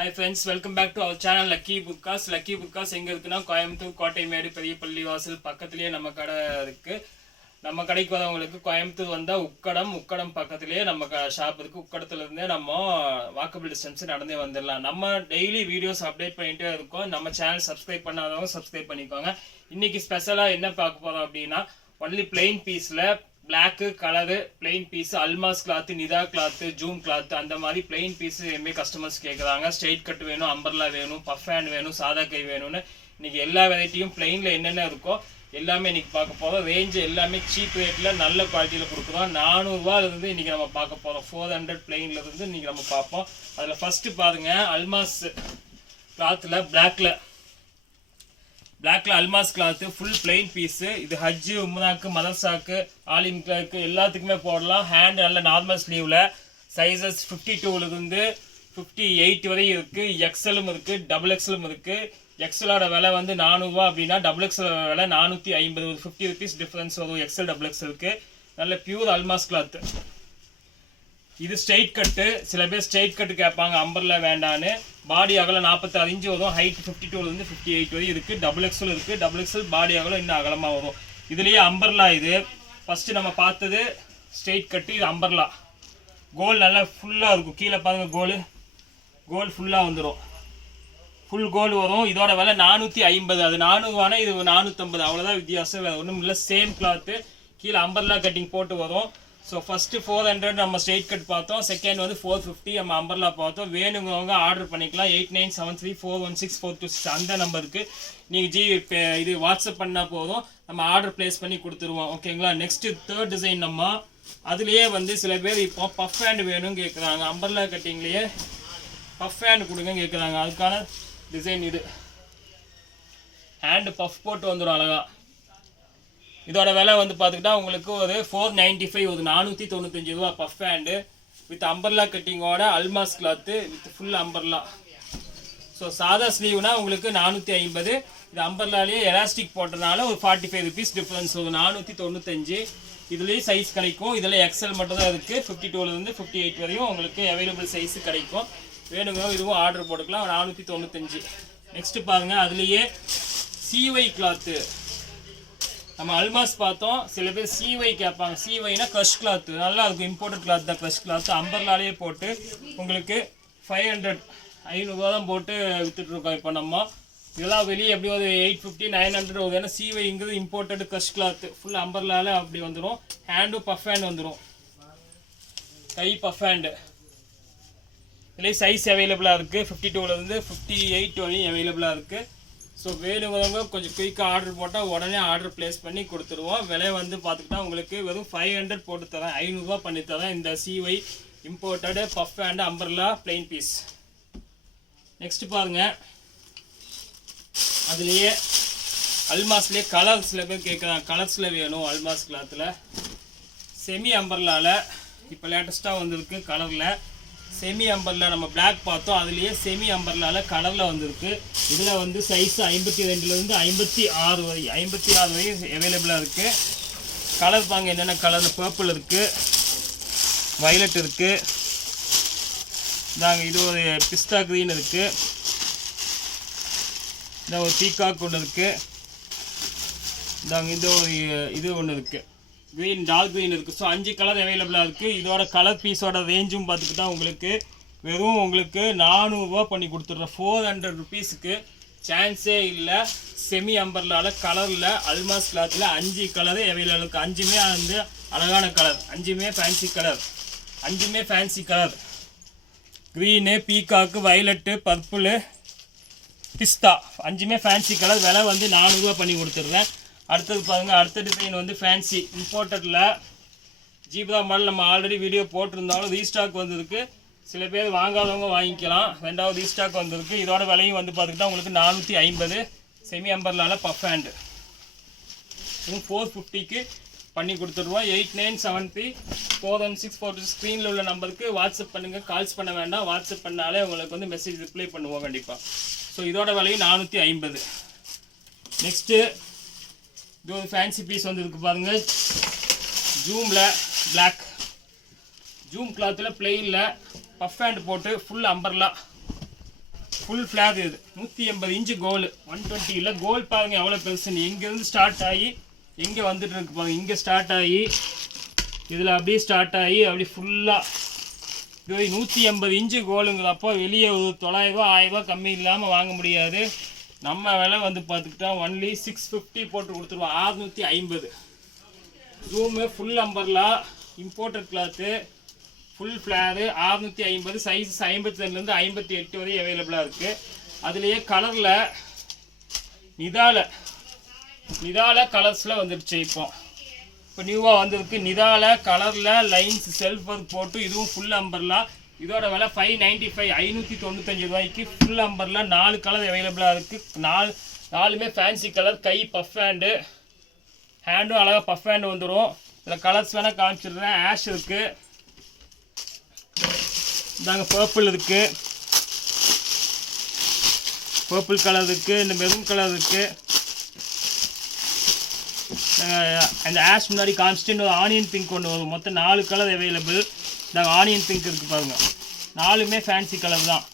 Hi friends welcome back to our channel lucky புக்காஸ் lucky புக்காஸ் எங்கே இருக்குன்னா கோயம்புத்தூர் கோட்டைமேடு பெரியப்பள்ளி வாசல் பக்கத்துலேயே நம்ம கடை இருக்குது நம்ம கடைக்கு வரவங்களுக்கு கோயம்புத்தூர் வந்தால் உக்கடம் உக்கடம் பக்கத்துலேயே நம்ம க ஷாப் இருக்குது உக்கடத்துலேருந்தே நம்ம வாக்கபிள் டிஸ்டன்ஸ் நடந்தே வந்துடலாம். நம்ம டெய்லி வீடியோஸ் அப்டேட் பண்ணிகிட்டே இருக்கோம். நம்ம சேனல் சப்ஸ்கிரைப் பண்ணாதவங்க சப்ஸ்கிரைப் பண்ணிக்கோங்க. இன்றைக்கி ஸ்பெஷலாக என்ன பார்க்க போகிறோம் அப்படின்னா ஒன்லி பிளெயின் பீஸில் black colour plain piece Almas cloth Nida cloth zoom cloth அந்த மாதிரி பிளெயின் பீஸ் எதுவுமே கஸ்டமர்ஸ் கேட்குறாங்க ஸ்ட்ரெயிட் கட் வேணும் அம்பர்லா வேணும் பஃப் ஹேண்ட் வேணும் சாதா கை வேணும்னு. இன்னைக்கு எல்லா வெரைட்டியும் பிளெயினில் என்னென்ன இருக்கோ எல்லாமே இன்னைக்கு பார்க்க போகிறோம் ரேஞ்சு எல்லாமே சீப் ரேட்டில் நல்ல குவாலிட்டியில் கொடுக்குறோம். நானூறுரூவாலேருந்து இன்னைக்கு நம்ம பார்க்க போகிறோம் ஃபோர் ஹண்ட்ரட் பிளெயின்லேருந்து இன்னைக்கு நம்ம பார்ப்போம். அதில் ஃபஸ்ட்டு பாருங்கள் அல்மாஸ் கிளாத்தில் பிளாக்ல பிளாக்ல Almas cloth full plain piece இது ஹஜ்ஜு உம்ராக்கு மதர்சாக்கு கிளாக்கு எல்லாத்துக்குமே போடலாம். ஹேண்ட் நல்ல நார்மல் ஸ்லீவில் சைஸஸ் ஃபிஃப்டி டூலேருந்து ஃபிஃப்டி எயிட் வரையும் இருக்குது எக்ஸலும் இருக்குது டபுள் எக்ஸலும் இருக்குது எக்ஸலோட விலை வந்து நானூறுரூவா அப்படின்னா டபுள் எக்ஸல் விலை நானூற்றி ஐம்பது ஒரு ஃபிஃப்டி ருபீஸ் டிஃப்ரென்ஸ் வரும். எக்ஸல் டபுள் எக்ஸலுக்கு நல்ல பியூர் அல்மாஸ் கிளாத்து இது ஸ்ட்ரெயிட் கட்டு சில பேர் ஸ்ட்ரெயிட் கட்டு கேட்பாங்க அம்பர்ல வேண்டான்னு. பாடி அகலம் நாற்பத்தாறு இன்ச்சு வரும் ஹைட் ஃபிஃப்டி டூலேருந்து ஃபிஃப்டி எயிட் வரையும் இருக்குது டபுள் எக்ஸல் இருக்குது டபுள் எக்ஸல் பாடி அகலம் இன்னும் அகலமாக வரும். இதுலேயே அம்பர்லா இது. ஃபஸ்ட்டு நம்ம பார்த்தது ஸ்ட்ரெயிட் கட்டு இது அம்பர்லா கோல் நல்லா ஃபுல்லாக இருக்கும். கீழே பாருங்க கோல் கோல் ஃபுல்லாக வந்துடும் ஃபுல் கோல் வரும். இதோட விலை நானூற்றி ஐம்பது. அது நானூறுவானா இது நானூற்றம்பது அவ்வளோதான் வித்தியாசம். வேறு ஒன்றும் இல்லை சேம் கிளாத்து கீழே அம்பர்லா கட்டிங் போட்டு வரும். ஸோ ஃபஸ்ட்டு ஃபோர் ஹண்ட்ரட் நம்ம ஸ்ட்ரெயிட் கட் பார்த்தோம். செகண்ட் வந்து ஃபோர் ஃபிஃப்டி நம்ம அம்பர்லா பார்த்தோம். வேணுங்கிறவங்க ஆர்டர் பண்ணிக்கலாம். Eight nine seven three four one six four two six அந்த நம்பருக்கு நீங்கள் ஜி இப்போ இது வாட்ஸ்அப் பண்ணால் போதும். நம்ம ஆர்டர் ப்ளேஸ் பண்ணி கொடுத்துருவோம். ஓகேங்களா நெக்ஸ்ட்டு தேர்ட் டிசைன் நம்ம அதுலேயே வந்து சில பேர் இப்போ பஃப் ஹேண்ட் வேணும்னு கேட்குறாங்க அம்பர்லா கட்டிங்லேயே பஃப் ஹேண்ட் கொடுங்கன்னு கேட்குறாங்க அதுக்கான டிசைன் இது. ஹேண்டு பஃப் போட்டு வந்துடும் அழகா. இதோட விலை வந்து பார்த்துக்கிட்டா உங்களுக்கு ஒரு ஃபோர் நைன்டி ஃபைவ் ஒரு நானூற்றி தொண்ணூத்தஞ்சு ரூபா puff hand with umbrella கட்டிங்கோட Almas cloth with full umbrella so சாதா ஸ்லீவ்னா உங்களுக்கு நானூற்றி ஐம்பது. இது அம்பர்லாலேயே எலாஸ்டிக் போட்டதுனால ஒரு ஃபார்ட்டி ஃபைவ் ருபீஸ் டிஃப்ரென்ஸ் ஒரு நானூற்றி தொண்ணூத்தஞ்சு. இதுலேயும் சைஸ் கிடைக்கும். இதில் எக்ஸல் மட்டும் தான் இருக்குது ஃபிஃப்டி டூலேருந்து ஃபிஃப்டி எயிட் வரையும் உங்களுக்கு அவைலபிள் சைஸ் கிடைக்கும். வேணுங்க இதுவும் ஆர்டர் போட்டுக்கலாம். நானூற்றி தொண்ணூத்தஞ்சு. நெக்ஸ்ட்டு பாருங்கள் அதுலேயே சிஒய் கிளாத்து நம்ம அல்மாஸ் பார்த்தோம். சில பேர் சிவை கேட்பாங்க. சிஒய்னா க்ரஷ் கிளாத்து நல்லா இருக்கும். இம்போர்ட்டட் கிளாத் தான் க்ரஷ் கிளாத்து அம்பர்லாலேயே போட்டு உங்களுக்கு ஃபைவ் ஹண்ட்ரட் ஐநூறுரூவா தான் போட்டு விற்றுட்ருக்கோம் இப்போ நம்ம. இதெல்லாம் வெளியே எப்படி ஒரு எயிட் ஃபிஃப்டி நைன் ஹண்ட்ரட் வருது ஏன்னா சிவைங்கிறது இம்போர்ட்டட் க்ரஷ் கிளாத்து ஃபுல் அம்பர்லால அப்படி வந்துடும் ஹேண்டும் பஃப் ஹேண்ட் வந்துடும் கை பஃப் ஹேண்டு இதுலேயே சைஸ் அவைலபிளாக இருக்குது ஃபிஃப்டி டூலேருந்து ஃபிஃப்டி எயிட் வரையும் அவைலபிளாக இருக்குது ஸோ வேணுங்கிறவங்க கொஞ்சம் குயிக்காக ஆர்டர் போட்டால் உடனே ஆர்டர் ப்ளேஸ் பண்ணி கொடுத்துருவோம் விலை வந்து பார்த்துக்கிட்டா உங்களுக்கு வெறும் ஃபைவ் ஹண்ட்ரட் போட்டு தரேன். ஐநூறுரூவா பண்ணி தரேன். இந்த CY imported puff and umbrella plain piece next பாருங்க. அதுலேயே அல்மாஸ்லேயே கலர் சில பேர் கேட்குறாங்க கலர்ஸில் வேணும் அல்மாஸ் கிளாத்தில் செமி அம்பர்லாவில் இப்போ லேட்டஸ்ட்டாக வந்திருக்கு கலரில் செமி அம்பர்லா நம்ம பிளாக் பார்த்தோம். அதுலேயே செமி அம்பர்லாவில் கலரில் வந்திருக்கு. இதில் வந்து சைஸ் ஐம்பத்தி ரெண்டுலேருந்து ஐம்பத்தி ஆறு வரை ஐம்பத்தி ஆறு வரை அவைலபிளாக இருக்குது கலர் பாங்க என்னென்ன கலர் பர்பிள் இருக்குது வயலட் இருக்குது நாங்கள் இது ஒரு பிஸ்தா க்ரீன் இருக்குது இந்த ஒரு பீகாக் ஒன்று இருக்குது நாங்கள் இந்த ஒரு இது ஒன்று இருக்குது க்ரீன் டார்க் க்ரீன் இருக்குது ஸோ அஞ்சு கலர் அவைலபிளாக இருக்குது இதோட கலர் பீஸோட ரேஞ்சும் பார்த்துக்கிட்டா உங்களுக்கு வெறும் உங்களுக்கு நானூறுரூவா பண்ணி கொடுத்துட்றேன். ஃபோர் ஹண்ட்ரட் ருபீஸுக்கு சான்ஸே இல்லை. செமி அம்பர்லால் கலரில் அல்மாஸ் கிளாத்தில் அஞ்சு கலரு அவைலபிள் இருக்குது அஞ்சுமே வந்து அழகான கலர் அஞ்சுமே fancy colour அஞ்சுமே fancy colour green peacock violet purple பிஸ்தா அஞ்சுமே ஃபேன்சி கலர் விலை வந்து நானூறுரூவா பண்ணி கொடுத்துட்றேன். அடுத்தது பாருங்கள் அடுத்த டிசைன் வந்து ஃபேன்சி இம்போர்ட்டடில் ஜீப்ரா மாடல் நம்ம ஆல்ரெடி வீடியோ போட்டிருந்தாலும் ரீஸ்டாக் வந்திருக்கு. சில பேர் வாங்காதவங்க வாங்கிக்கலாம். ரெண்டாவது ரீஸ்டாக் வந்திருக்கு. இதோட விலையும் வந்து பார்த்துக்கிட்டா உங்களுக்கு நானூற்றி ஐம்பது. செமி அம்பர்லால் பஃப் ஹேண்டு இதுவும் ஃபோர் ஃபிஃப்டிக்கு பண்ணி கொடுத்துருவோம் eight nine seven three four one six four ஸ்க்ரீனில் உள்ள நம்பருக்கு வாட்ஸ்அப் பண்ணுங்கள் கால்ஸ் பண்ண வேண்டாம். வாட்ஸ்அப் பண்ணாலே உங்களுக்கு வந்து மெசேஜ் ரிப்ளை பண்ணுவோம் கண்டிப்பாக ஸோ இதோட விலையும் நானூற்றி ஐம்பது. நெக்ஸ்ட்டு இது ஒரு ஃபேன்சி பீஸ் வந்திருக்கு பாருங்கள் ஜூமில் பிளாக் ஜூம் கிளாத்தில் பிளெயினில் பஃப் ஹேண்ட் போட்டு ஃபுல் அம்பர்லா ஃபுல் ஃப்ளாக் இது. நூற்றி எண்பது இன்ச்சு கோல் ஒன் டுவெண்ட்டியில் கோல் பாருங்க எவ்வளோ பெருசுன்னு இங்கேருந்து ஸ்டார்ட் ஆகி எங்கே வந்துட்டு இருக்கு பாருங்க. இங்கே ஸ்டார்ட் ஆகி இதில் அப்படியே ஸ்டார்ட் ஆகி அப்படி ஃபுல்லாக இது நூற்றி எண்பது இன்ச்சு கோலுங்கிறப்போ வெளியே ஒரு தொள்ளாயிரரூபா ஆயிரரூபா கம்மி இல்லாமல் வாங்க முடியாது. நம்ம விலை வந்து பார்த்துக்கிட்டா ஒன்லி சிக்ஸ் ஃபிஃப்டி போட்டு கொடுத்துருவோம் ஆறுநூற்றி ஐம்பது. Room full umbrella imported cloth full floral ஆறுநூற்றி ஐம்பது. சைஸ் ஐம்பத்தி ரெண்டுலேருந்து ஐம்பத்தி எட்டு வரை அவைலபிளாக இருக்குது அதுலேயே கலரில் நிதால நிதால கலர்ஸில் வந்துடுச்சு இப்போ. இப்போ நியூவாக வந்திருக்கு. நிதால கலரில் லைன்ஸ் செல்ஃப் ஒர்க் போட்டு இதுவும் ஃபுல் அம்பர்லா இதோட விலை ஃபைவ் நைன்ட்டி ஃபைவ் ஐநூற்றி தொண்ணூத்தஞ்சு ரூபாய்க்கு ஃபுல் அம்பர்லா நாலு கலர் அவைலபிளாக இருக்குது நாலு நாலுமே ஃபேன்சி கலர் கை பஃப் ஹேண்டு ஹேண்டும் அழகாக பஃப் ஹேண்டு வந்துடும் இதில் கலர்ஸ் வேணால் காமிச்சிடுறேன். ஆஷ் இருக்குது இந்தாங்க பர்பிள் இருக்குது பர்பிள் கலர் இருக்குது இந்த மெரூன் கலர் இருக்குது அந்த ஆஷ் முன்னாடி காமிச்சிட்டு இன்னொரு ஆனியன் பிங்க் ஒன்று வரும். மொத்தம் நாலு கலர் அவைலபிள் இந்த ஆனியன் பிங்க் இருக்குது பாருங்கள் நாலுமே ஃபேன்சி கலர் தான்.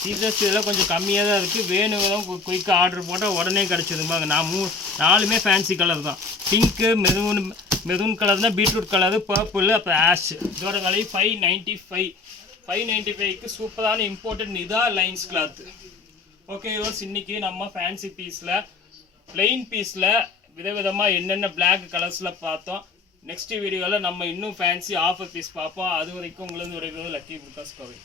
சீசஸ் இதெல்லாம் கொஞ்சம் கம்மியாக தான் இருக்குது வேணுங்கிறதும் குயிக்காக ஆர்டர் போட்டால் உடனே கிடச்சிதும்பாங்க நான் மூ நாலுமே ஃபேன்சி கலர் தான். பிங்க்கு மெரூன் மெரூன் கலர் தான். பீட்ரூட் கலரு பர்பிள் அப்புறம் ஆஷ் இதோட விலை five ninety five five ninety ஃபைவ்க்கு சூப்பரான இம்போர்ட்டட் நிதா லைன்ஸ் கிளாத்து ஓகே யோஸ் இன்னைக்கு நம்ம ஃபேன்சி பீஸில் பிளெயின் பீஸில் விதவிதமாக என்னென்ன பிளாக் கலர்ஸில் பார்த்தோம். நெக்ஸ்ட் வீடியோவில் நம்ம இன்னும் ஃபேன்சி ஆஃபர் பீஸ் பார்ப்போம் அது வரைக்கும் உங்களுக்கு ஒரு லக்கி புக்காஸ் கோவை